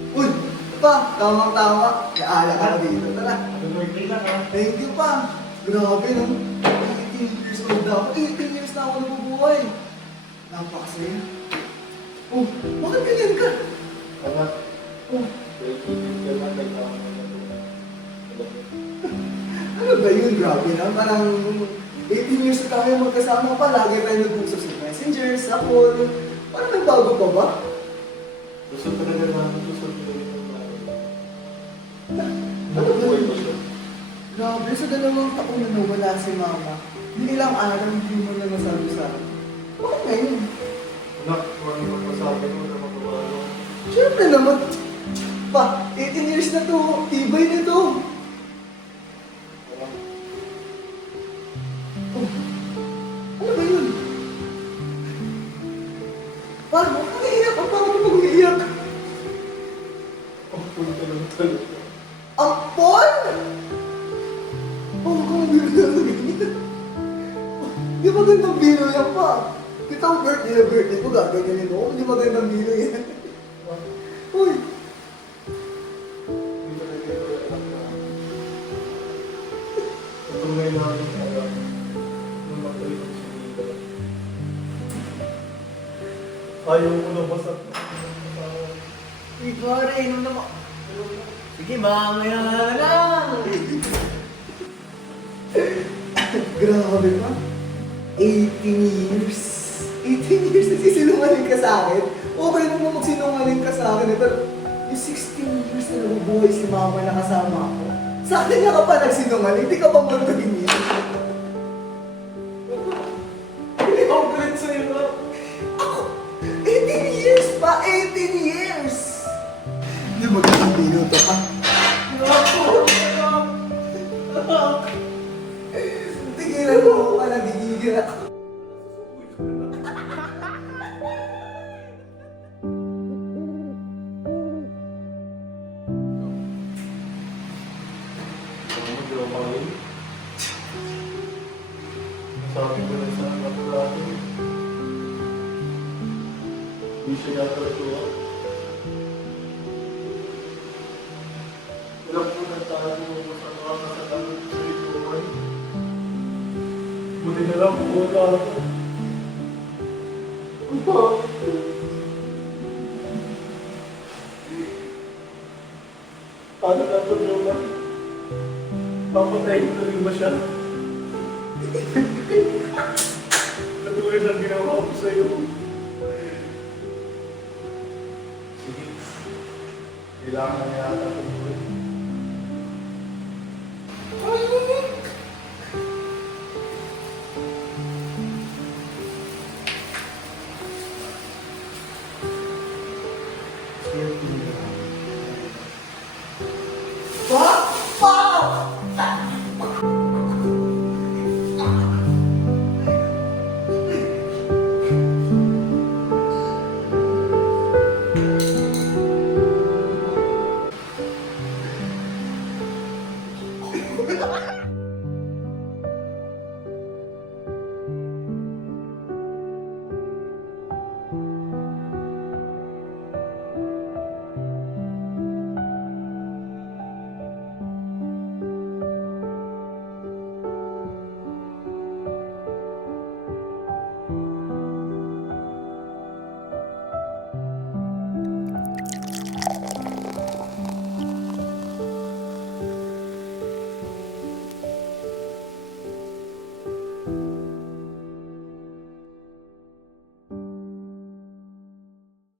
Uy, pa, tamang-tama. Naala ka na dito. Tara. Birthday lang ha. Thank you pa. Grabe no. 18 years old na ako. 18 years na ako nabubuhay. Napakasaya. Oh, bakit ganyan ka? Oh, tama to. ano ba yun? Grabe na. Parang 18 years na tayo magkasama pa. Lagi tayo nag-usap sa messenger, sa call. Parang nagbago pa ba? Gusto talaga namin, gusto dalawang taon na nawala si mama. Hindi ilang araw hindi mo na nasabi sa akin. Bakit ngayon? Anak, mo masabi mo na magbabago. Siyempre naman. Pa, 18 years na to. Tibay na to. Oh, ano ba yun? Pa, huwag kang iiyak. Ang pangat mo mag-iiyak. ang punta lang talaga. Ang Paul! Di ba gandang biro yan pa? Kita ko birthday na birthday ko, gaganyanin mo. Di ba gandang biro yan? Uy, Hindi anak na. Namin sa alam. Nung matay ko si Nita. Ayaw ko na basta. Uy, pare, ano naman? Sige, mamaya na lang. Grabe pa. 18 years. 18 years na sisinungaling ka sa akin. Okay mo na magsinungaling ka sa akin. eh, Pero yung 16 years na nabubuhay si mama na kasama ko. Sa akin niya ka pa nagsinungaling. Di ka pa sa'yo na. Ako, 18 years pa. 18 years. Hindi magandang bino to pa. Tigilan mo ako ka nagigigil ako. Nasabi ko lang sa anak dati. Hindi siya yata natuwa. Alam Buti na lang ako. Ang bakit? Paano na ito, Jonah? Papatayin ko rin ba siya? Katulad ng ginawa ko sa'yo. Sige. Kailangan niya ata kung Oh,